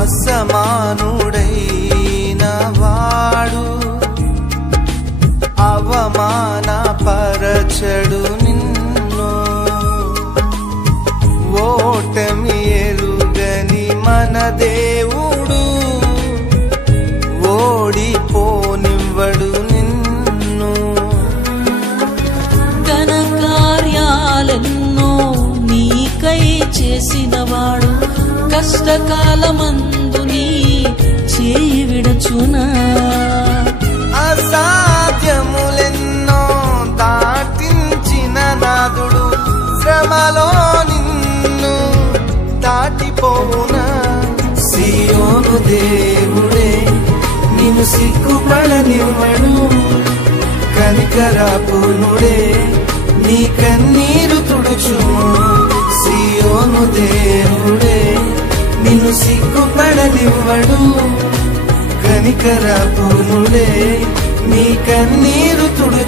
అసమానుడైన వాడు అవమానపరచడు నిన్ను, ఓటమి ఎరుగని మన దేవుడు ఓడిపోనివ్వడు నిన్ను. ఘన కార్యాలెన్నో నీకై చేసినవాడు కష్టకాలమందు నీ చేయి విడచునా. అసాధ్యములెన్నో దాటించిన నాదుడు శ్రమలో నిన్ను దాటిపోవునా. సియోను దేవుడే నిన్ను సిగ్గుపడనివ్వడు, కనికరాపూర్ణుడే నీ కన్నీరు తుడుచుము. సియోను దేవుడే నిన్ను సిగ్గుపడనివ్వడు, కనికరాపూర్ణుడే నీ కన్నీరు తుడుచుము.